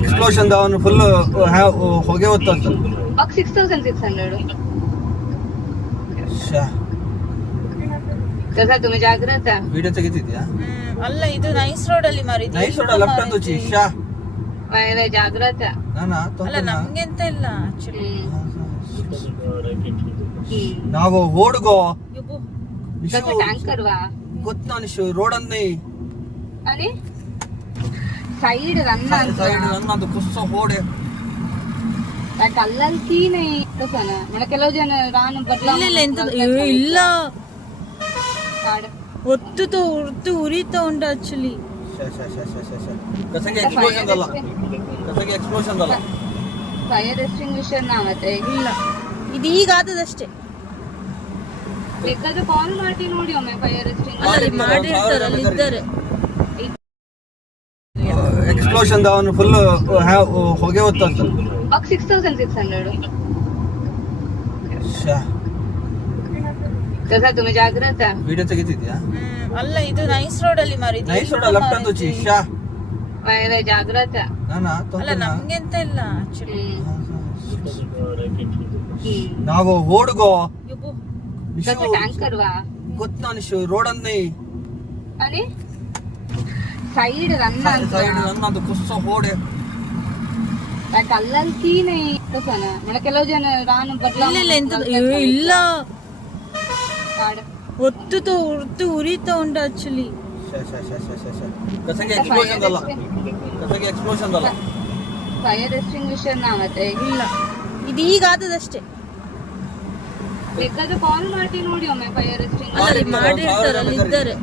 explosion ಅವನು full ಹೊಗೆ ಹೊತ್ತು ಅಂತ 6600 ಕಸ ತುಮಿ ಜಾಗ್ರತ ವಿಡಿಯೋ ತೆಗಿತಿದ್ಯಾ ಅಲ್ಲ ಇದು ನೈಸ್ ರೋಡ್ ಅಲ್ಲಿ ಮಾರಿದ್ದು ನೈಸ್ ರೋಡ್ ಲೆಫ್ಟ್ ಅಂತ ಶಾ ವೈರೇ ಜಾಗ್ರತ ಅಲ್ಲ ನಮ್ಗೆ ಅಂತ ಇಲ್ಲ ಆಕ್ಚುಲಿ ನಾವು ಓಡ್ಗೋ ಟ್ಯಾಂಕರ್ ವಾ ಗೊತ್ತು ನಾನು ರೋಡ್ ಅನ್ನಿ అని సైడ్ రన్ సైడ్ రన్ ಅದು ಕುಸ್ಸ ಓಡೆ ಕಲ್ಲಲ್ಕೀನೆ ಕಸನ మన ಕೆಲವು ಜನ ರಾನು ಬದಲಾ ಇಲ್ಲ ಎಂತ ಇಲ್ಲ ಒತ್ತು ಉರಿತಾ ಉಂಟು ಆಕ್ಚುಲಿ ಕಸಗೆ ಎಕ್ಸ್ಪ್ಲೋಷನ್ ಅಲ್ಲ ಫೈರ್ ಎಕ್ಸ್ಟಿಂಗ್ವಿಷರ್ ಮತ್ತೆ ಇಲ್ಲ ಇದು ಈಗ ಆದದಷ್ಟೇ ಬೇಕಾದ್ರೆ ಕಾಲ್ ಮಾಡಿ ನೋಡಿ ಒಮ್ಮೆ ಫೈರ್ ಅಲ್ಲ ಮಾಡಿರ್ತಾರೆ ಅಲ್ಲಿ ಇದ್ದಾರೆ ಎಕ್ಸ್ಪ್ಲೋಷನ್ ಅವನು ಫುಲ್ ಹೊಗೆ ಹೊತ್ತು ಅಂತ 6600 ಕಸ ತುಮಿ ಜಾಗ್ರತ ವಿಡಿಯೋ ತೆಗಿತಿದ್ಯಾ ಅಲ್ಲ ಇದು ನೈಸ್ ರೋಡ್ ಅಲ್ಲಿ ಮಾರಿದ್ದು ನೈಸ್ ರೋಡ್ ಲೆಫ್ಟ್ ಅಂತ ಶಾ ವೈರೇ ಜಾಗ್ರತ ಅಲ್ಲ ನಮ್ಗೆ ಅಂತ ಇಲ್ಲ ಆಕ್ಚುಲಿ ನಾವು ಓಡ್ಗೋ ಟ್ಯಾಂಕರ್ ವಾ ಗೊತ್ತು ನಾನು ರೋಡ್ ಅನ್ನಿ అని సైడ్ రన్ సైడ్ రన్ ಅದು ಕುಸ್ಸ ಓಡೆ ಕಲ್ಲಲ್ಕೀನೆ ಕಸನ మన ಕೆಲವು ಜನ ರಾನು ಬದಲಾ ಇಲ್ಲ ಎಂತ ಇಲ್ಲ ಒತ್ತು ಉರಿತಾ ಉಂಟು ಆಕ್ಚುಲಿ ಕಸಗೆ ಎಕ್ಸ್ಪ್ಲೋಷನ್ ಅಲ್ಲ ಫೈರ್ ಎಕ್ಸ್ಟಿಂಗ್ವಿಷರ್ ಮತ್ತೆ ಇಲ್ಲ ಇದು ಈಗ ಆದದಷ್ಟೇ ಬೇಕಾದ್ರೆ ಕಾಲ್ ಮಾಡಿ ನೋಡಿ ಒಮ್ಮೆ ಫೈರ್ ಅಲ್ಲ ಮಾಡಿರ್ತಾರೆ ಅಲ್ಲಿ ಇದ್ದಾರೆ